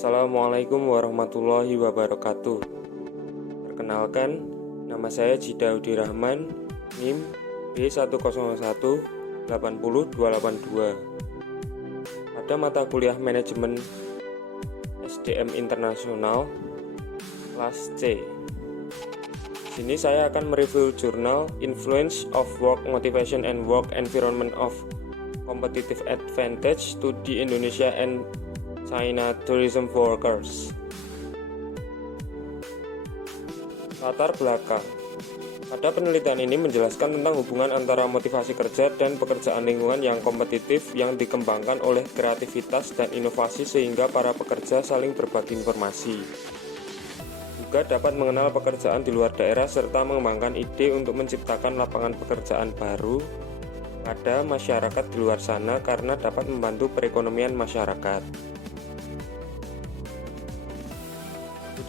Assalamualaikum warahmatullahi wabarakatuh. Perkenalkan, nama saya Jidaudi Rahman, NIM B101-80282. Pada mata kuliah Manajemen SDM Internasional kelas C. Di sini saya akan mereview jurnal Influence of Work Motivation and Work Environment of Competitive Advantage to the Indonesia and China Tourism Workers. Latar belakang. Pada penelitian ini menjelaskan tentang hubungan antara motivasi kerja dan pekerjaan lingkungan yang kompetitif yang dikembangkan oleh kreativitas dan inovasi sehingga para pekerja saling berbagi informasi. Juga dapat mengenal pekerjaan di luar daerah serta mengembangkan ide untuk menciptakan lapangan pekerjaan baru pada masyarakat di luar sana karena dapat membantu perekonomian masyarakat.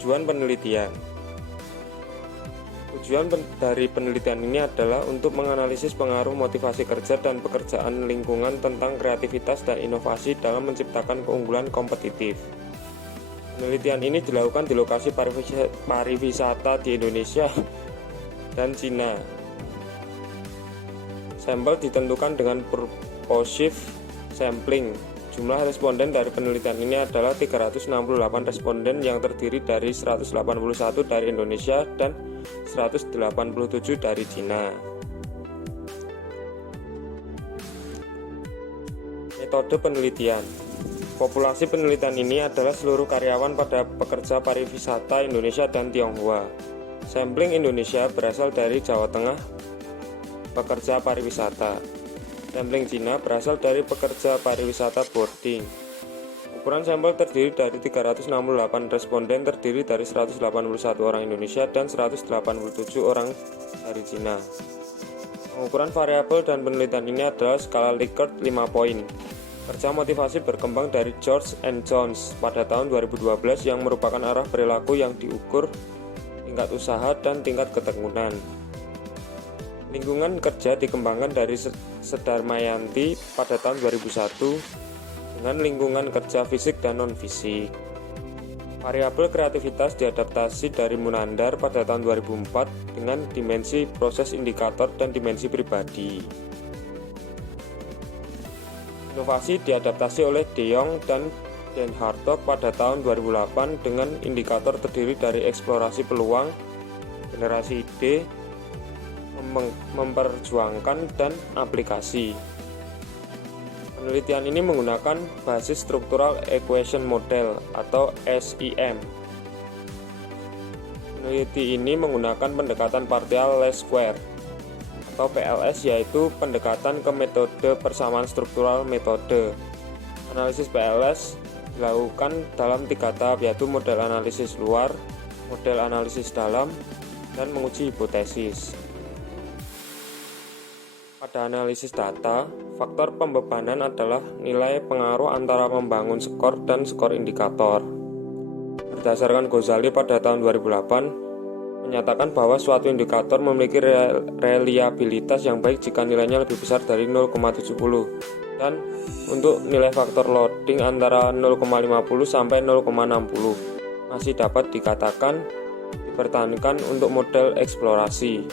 Tujuan penelitian. Tujuan dari penelitian ini adalah untuk menganalisis pengaruh motivasi kerja dan pekerjaan lingkungan tentang kreativitas dan inovasi dalam menciptakan keunggulan kompetitif. Penelitian ini dilakukan di lokasi pariwisata di Indonesia dan Cina. Sampel ditentukan dengan purposive sampling. Jumlah responden dari penelitian ini adalah 368 responden yang terdiri dari 181 dari Indonesia dan 187 dari Cina. Metode penelitian. Populasi penelitian ini adalah seluruh karyawan pada pekerja pariwisata Indonesia dan Tionghoa. Sampling Indonesia berasal dari Jawa Tengah, pekerja pariwisata. Sampling Cina berasal dari pekerja pariwisata boarding. Ukuran sampel terdiri dari 368 responden terdiri dari 181 orang Indonesia dan 187 orang dari Cina. Pengukuran variabel dan penelitian ini adalah skala Likert 5 poin. Kerja motivasi berkembang dari George and Jones pada tahun 2012 yang merupakan arah perilaku yang diukur tingkat usaha dan tingkat ketekunan. Lingkungan kerja dikembangkan dari Sedarmayanti pada tahun 2001 dengan lingkungan kerja fisik dan non-fisik. Variabel kreativitas diadaptasi dari Munandar pada tahun 2004 dengan dimensi proses indikator dan dimensi pribadi. Inovasi diadaptasi oleh De Jong dan Den Hartog pada tahun 2008 dengan indikator terdiri dari eksplorasi peluang, generasi ide, memperjuangkan dan aplikasi. Penelitian ini menggunakan basis Structural Equation Model atau SEM. Peneliti ini menggunakan pendekatan partial least square atau PLS, yaitu pendekatan ke metode persamaan struktural metode. Analisis PLS dilakukan dalam 3 tahap, yaitu model analisis luar, model analisis dalam, dan menguji hipotesis. Pada analisis data, faktor pembebanan adalah nilai pengaruh antara membangun skor dan skor indikator. Berdasarkan Ghazali pada tahun 2008, menyatakan bahwa suatu indikator memiliki reliabilitas yang baik jika nilainya lebih besar dari 0,70 dan untuk nilai faktor loading antara 0,50 sampai 0,60 masih dapat dikatakan dipertahankan untuk model eksplorasi.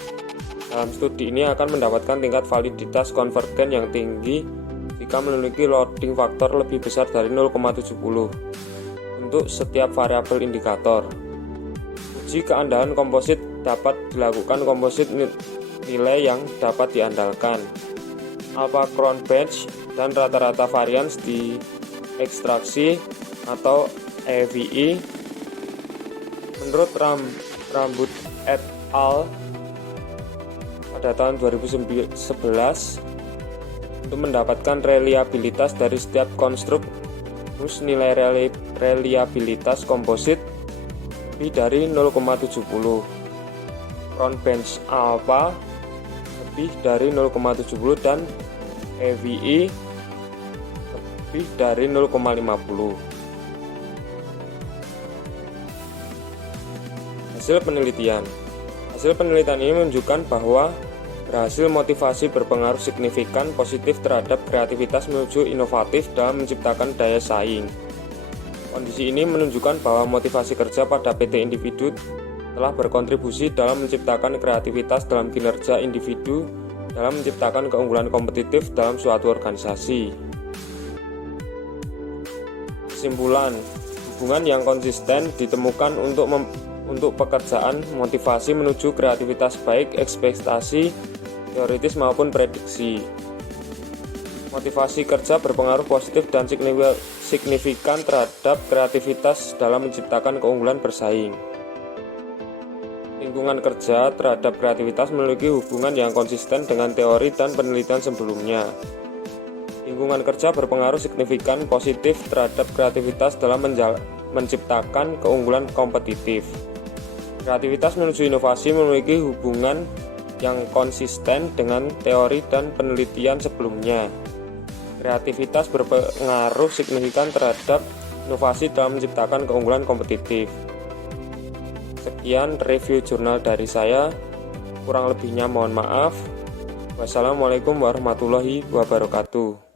Dalam studi ini akan mendapatkan tingkat validitas konvergen yang tinggi jika memiliki loading faktor lebih besar dari 0,70 untuk setiap variabel indikator. Uji keandalan komposit dapat dilakukan komposit nilai yang dapat diandalkan, alpha Crown Bench, dan rata-rata varians di ekstraksi atau EVE. Menurut Rambut et al. Pada tahun 2011 untuk mendapatkan reliabilitas dari setiap konstruk, terus nilai reliabilitas komposit lebih dari 0,70, Crown Bench alpha lebih dari 0,70 dan EVE lebih dari 0,50. Hasil penelitian ini menunjukkan bahwa berhasil motivasi berpengaruh signifikan positif terhadap kreativitas menuju inovatif dalam menciptakan daya saing. Kondisi ini menunjukkan bahwa motivasi kerja pada PT individu telah berkontribusi dalam menciptakan kreativitas dalam kinerja individu dalam menciptakan keunggulan kompetitif dalam suatu organisasi. Kesimpulan, hubungan yang konsisten ditemukan untuk pekerjaan motivasi menuju kreativitas baik ekspektasi, teoritis maupun prediksi. Motivasi kerja berpengaruh positif dan signifikan terhadap kreativitas dalam menciptakan keunggulan bersaing. Lingkungan kerja terhadap kreativitas memiliki hubungan yang konsisten dengan teori dan penelitian sebelumnya. Lingkungan kerja berpengaruh signifikan positif terhadap kreativitas dalam menciptakan keunggulan kompetitif. Kreativitas menuju inovasi memiliki hubungan yang konsisten dengan teori dan penelitian sebelumnya. Kreativitas berpengaruh signifikan terhadap inovasi dalam menciptakan keunggulan kompetitif. Sekian review jurnal dari saya, kurang lebihnya mohon maaf. Wassalamualaikum warahmatullahi wabarakatuh.